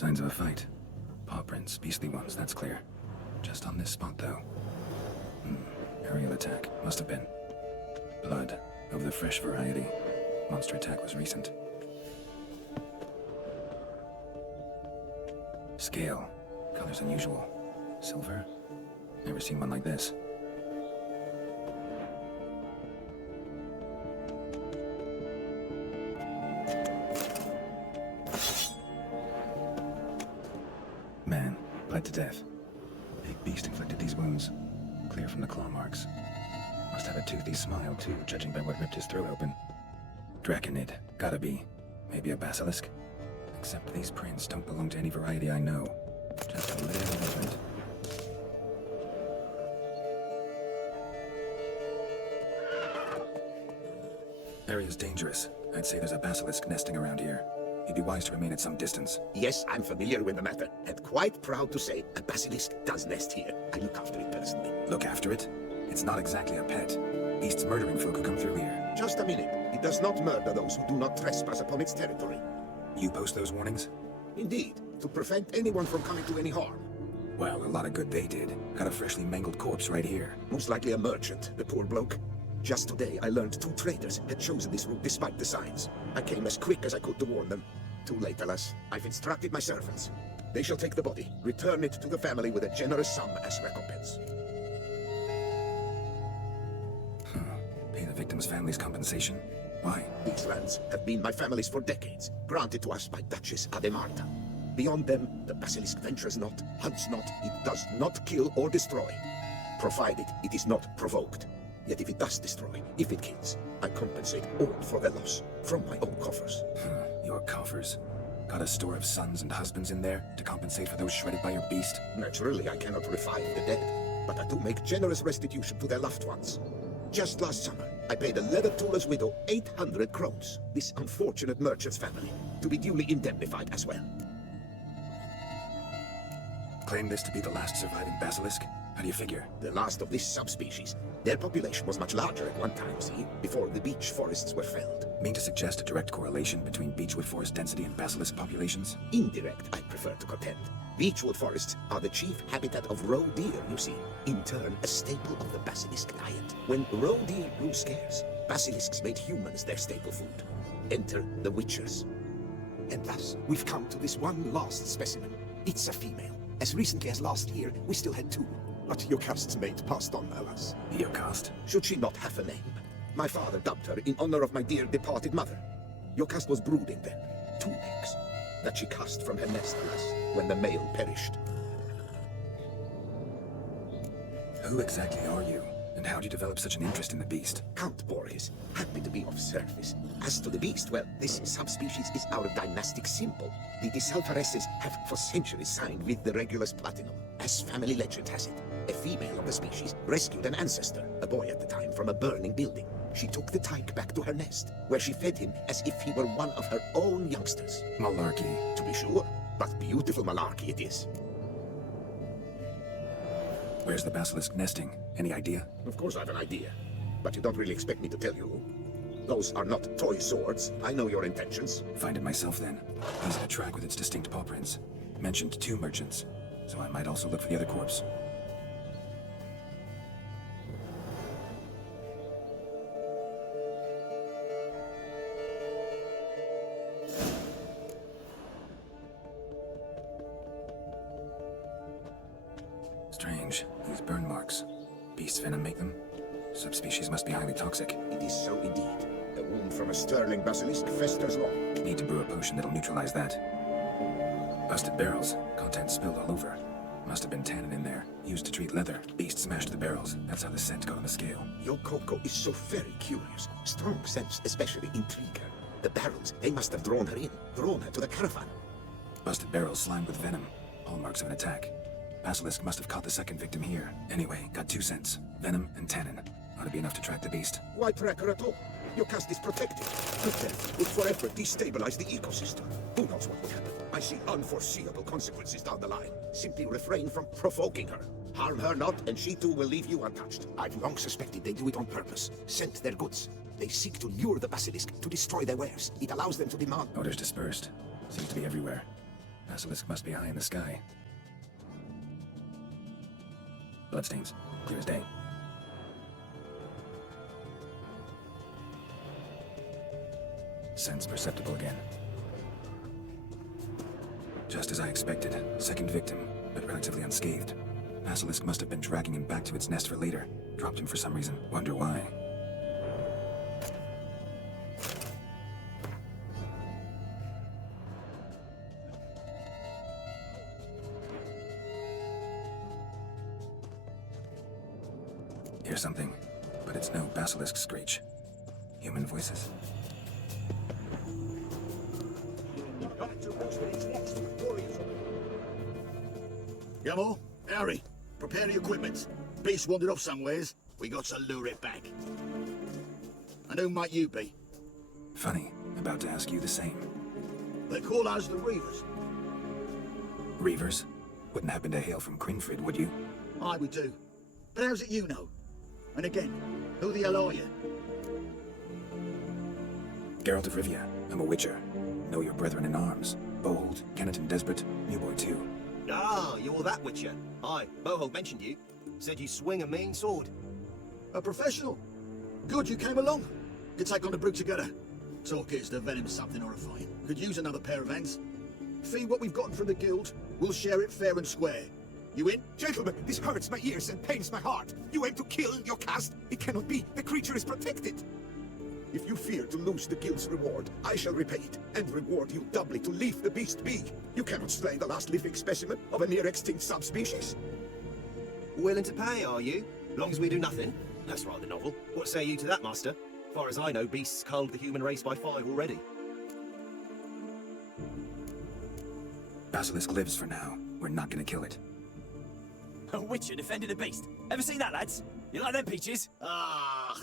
Signs of a fight. Paw prints, beastly ones, that's clear. Just on this spot, though. Aerial attack, must have been. Blood, of the fresh variety. Monster attack was recent. Scale, colors unusual. Silver? Never seen one like this. Man, bled to death. Big beast inflicted these wounds. Clear from the claw marks. Must have a toothy smile, too, judging by what ripped his throat open. Draconid, gotta be. Maybe a basilisk? Except these prints don't belong to any variety I know. Just a little different. Area's dangerous. I'd say there's a basilisk nesting around here. You'd be wise to remain at some distance. Yes, I'm familiar with the matter, and quite proud to say a basilisk does nest here. I look after it personally. Look after it? It's not exactly a pet. Beasts murdering folk who come through here. Just a minute. It does not murder those who do not trespass upon its territory. You post those warnings? Indeed, to prevent anyone from coming to any harm. Well, a lot of good they did. Got a freshly mangled corpse right here. Most likely a merchant, the poor bloke. Just today, I learned 2 traders had chosen this route despite the signs. I came as quick as I could to warn them. Too late, alas. I've instructed my servants. They shall take the body, return it to the family with a generous sum as recompense. Pay the victim's family's compensation? Why? These lands have been my family's for decades, granted to us by Duchess Ademarta. Beyond them, the basilisk ventures not, hunts not, it does not kill or destroy, provided it is not provoked. Yet if it does destroy, if it kills, I compensate all for the loss, from my own coffers. Your coffers? Got a store of sons and husbands in there to compensate for those shredded by your beast? Naturally, I cannot revive the dead, but I do make generous restitution to their loved ones. Just last summer, I paid a leather tooler's widow 800 crowns, this unfortunate merchant's family, to be duly indemnified as well. Claim this to be the last surviving basilisk? How do you figure? The last of this subspecies. Their population was much larger at one time, see, before the beech forests were felled. Mean to suggest a direct correlation between beechwood forest density and basilisk populations? Indirect, I prefer to contend. Beechwood forests are the chief habitat of roe deer, you see. In turn, a staple of the basilisk diet. When roe deer grew scarce, basilisks made humans their staple food. Enter the witchers. And thus, we've come to this one last specimen. It's a female. As recently as last year, we still had 2. But Beauclair'S mate passed on, alas. Beauclair'S? Should she not have a name? My father dubbed her in honor of my dear departed mother. Beauclair'S was brooding then. 2 eggs. That she cast from her nest, alas, when the male perished. Who exactly are you? And how do you develop such an interest in the beast? Count Boris, happy to be of service. As to the beast, well, this subspecies is our dynastic symbol. The Disalfareses have for centuries signed with the Regulus Platinum. As family legend has it, a female of the species rescued an ancestor, a boy at the time, from a burning building. She took the tyke back to her nest, where she fed him as if he were one of her own youngsters. Malarkey. To be sure, but beautiful malarkey it is. Where's the basilisk nesting? Any idea? Of course I have an idea, but you don't really expect me to tell you. Those are not toy swords. I know your intentions. Find it myself then. Easy to track with its distinct paw prints. Mentioned 2 merchants, so I might also look for the other corpse. Strange. These burn marks. Beast's venom make them? Subspecies must be highly toxic. It is so indeed. A wound from a sterling basilisk festers long. Need to brew a potion that'll neutralize that. Busted barrels. Contents spilled all over. Must have been tannin in there. Used to treat leather. Beast smashed the barrels. That's how the scent got on the scale. Your Coco is so very curious. Strong sense especially intrigue her. The barrels, they must have drawn her in. Drawn her to the caravan. Busted barrels slimed with venom. Hallmarks of an attack. Basilisk must have caught the second victim here. Anyway, got 2 scents. Venom and tannin. Ought to be enough to track the beast. Why track her at all? Your cast is protected. Her death would forever destabilize the ecosystem. Who knows what would happen? I see unforeseeable consequences down the line. Simply refrain from provoking her. Harm her not, and she too will leave you untouched. I've long suspected they do it on purpose. Scent their goods. They seek to lure the basilisk, to destroy their wares. It allows them to demand. Orders dispersed. Seems to be everywhere. Basilisk must be high in the sky. Bloodstains. Clear as day. Sense perceptible again. Just as I expected. Second victim, but relatively unscathed. Basilisk must have been dragging him back to its nest for later. Dropped him for some reason. Wonder why. Hear something, but it's no basilisk screech. Human voices. Gummo, Harry, prepare the equipment. Beast wandered off somewheres. We got to lure it back. And who might you be? Funny, about to ask you the same. They call us the Reavers. Reavers? Wouldn't happen to hail from Quinfrid, would you? Aye, we do. But how's it you know? And again, who the hell are you? Geralt of Rivia. I'm a witcher. Know your brethren in arms. Bold, Kenneton Desperate, new boy too. Ah, you're that witcher. Aye, Boho mentioned you. Said you swing a mean sword. A professional. Good you came along. Could take on the brute together. Talk is the venom's something horrifying. Could use another pair of hands. Fee what we've gotten from the guild. We'll share it fair and square. You in? Gentlemen, this hurts my ears and pains my heart. You aim to kill your cast? It cannot be. The creature is protected. If you fear to lose the guild's reward, I shall repay it, and reward you doubly to leave the beast be. You cannot slay the last living specimen of a near-extinct subspecies. Willing to pay, are you? Long as we do nothing. That's rather novel. What say you to that, master? Far as I know, beasts culled the human race by 5 already. Basilisk lives for now. We're not gonna kill it. A witcher defending a beast. Ever seen that, lads? You like them peaches? Ah,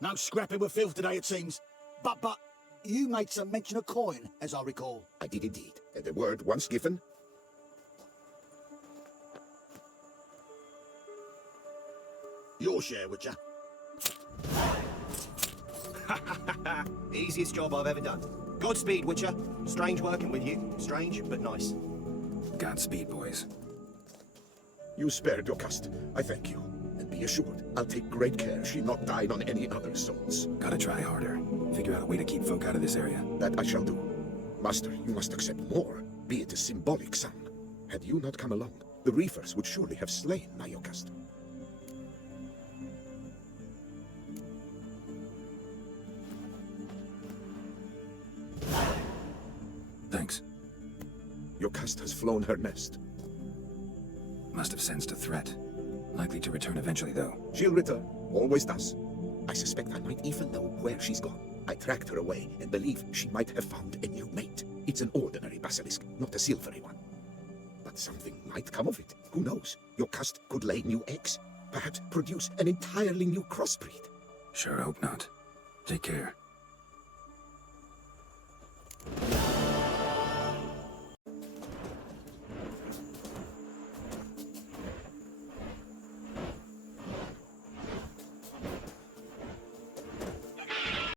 no scrapping with filth today, it seems. But, you made some mention of coin, as I recall. I did indeed, and the word once given. Your share, would ya? Easiest job I've ever done. Godspeed, witcher. Strange working with you. Strange, but nice. Godspeed, boys. You spared your cast. I thank you. And be assured, I'll take great care she not dine on any other souls. Gotta try harder. Figure out a way to keep folk out of this area. That I shall do. Master, you must accept more, be it a symbolic sum. Had you not come along, the Reefers would surely have slain Mayocast. Thanks. Your cast has flown her nest. Must have sensed a threat. Likely to return eventually, though. She'll return, always does. I suspect I might even know where she's gone. I tracked her away and believe she might have found a new mate. It's an ordinary basilisk, not a silvery one. But something might come of it. Who knows? Your cast could lay new eggs. Perhaps produce an entirely new crossbreed. Sure hope not. Take care.